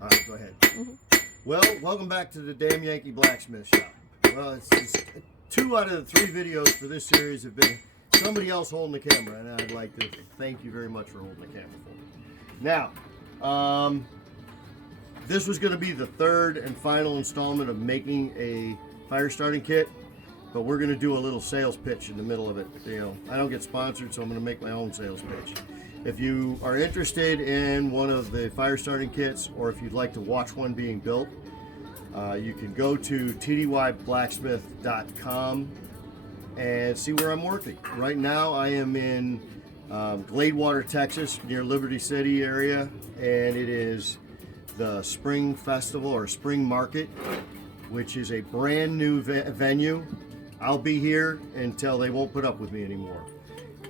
All right, go ahead. Well, welcome back to the Damn Yankee Blacksmith Shop. Well, it's 2 out of the 3 videos for this series have been somebody else holding the camera, and I'd like to thank you very much for holding the camera for me. Now, this was going to be the 3rd and final installment of making a fire starting kit, but we're going to do a little sales pitch in the middle of it. You know, I don't get sponsored, so I'm going to make my own sales pitch. If you are interested in one of the fire starting kits, or if you'd like to watch one being built, you can go to tdyblacksmith.com and see where I'm working. Right now I am in Gladewater, Texas, near Liberty City area, and it is the Spring Festival or Spring Market, which is a brand new venue. I'll be here until they won't put up with me anymore.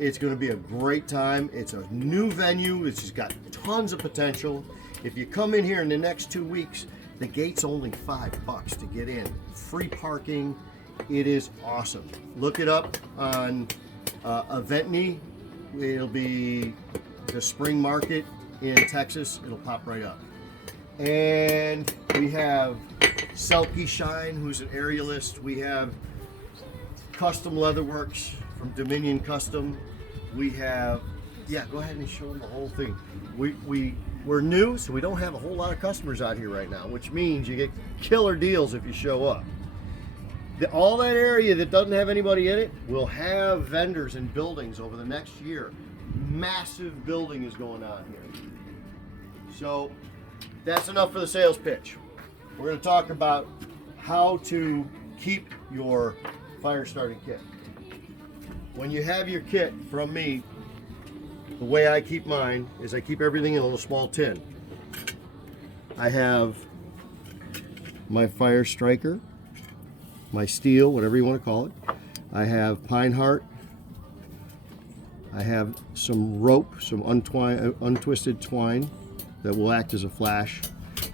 It's going to be a great time. It's a new venue. It's just got tons of potential. If you come in here in the next 2 weeks, the gate's only $5 to get in. Free parking. It is awesome. Look it up on Eventney. It'll be the Spring Market in Texas. It'll pop right up. And we have Selkie Shine, who's an aerialist. We have Custom Leatherworks from Dominion Custom. We have, yeah, go ahead and show them the whole thing. We're new, so we don't have a whole lot of customers out here right now, which means you get killer deals if you show up. All that area that doesn't have anybody in it will have vendors and buildings over the next year. Massive building is going on here. So that's enough for the sales pitch. We're going to talk about how to keep your fire starting kit. When you have your kit from me, the way I keep mine is I keep everything in a little small tin. I have my fire striker, my steel, whatever you want to call it. I have pine heart. I have some rope, some untwisted twine that will act as a flash.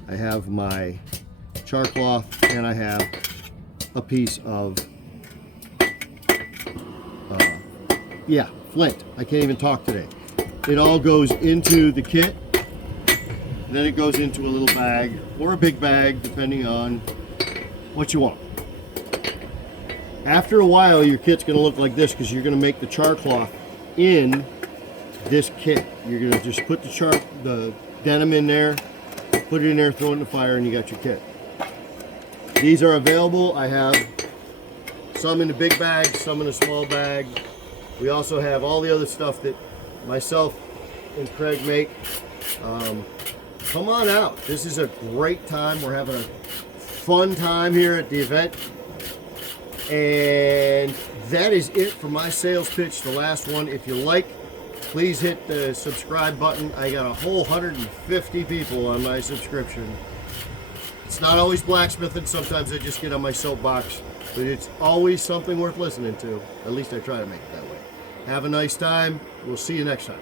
I have my char cloth, and I have a piece of flint. I can't even talk today. It all goes into the kit, and then it goes into a little bag or a big bag, depending on what you want. After a while, your kit's going to look like this because you're going to make the char cloth in this kit. You're going to just put the denim in there, put it in there, throw it in the fire, and you got your kit. These are available. I have some in the big bag, some in a small bag. We also have all the other stuff that myself and Craig make. Come on out. This is a great time. We're having a fun time here at the event. And that is it for my sales pitch, the last one. If you like, please hit the subscribe button. I got a whole 150 people on my subscription. It's not always blacksmithing. Sometimes I just get on my soapbox, but it's always something worth listening to. At least I try to make it that way. Have a nice time. We'll see you next time.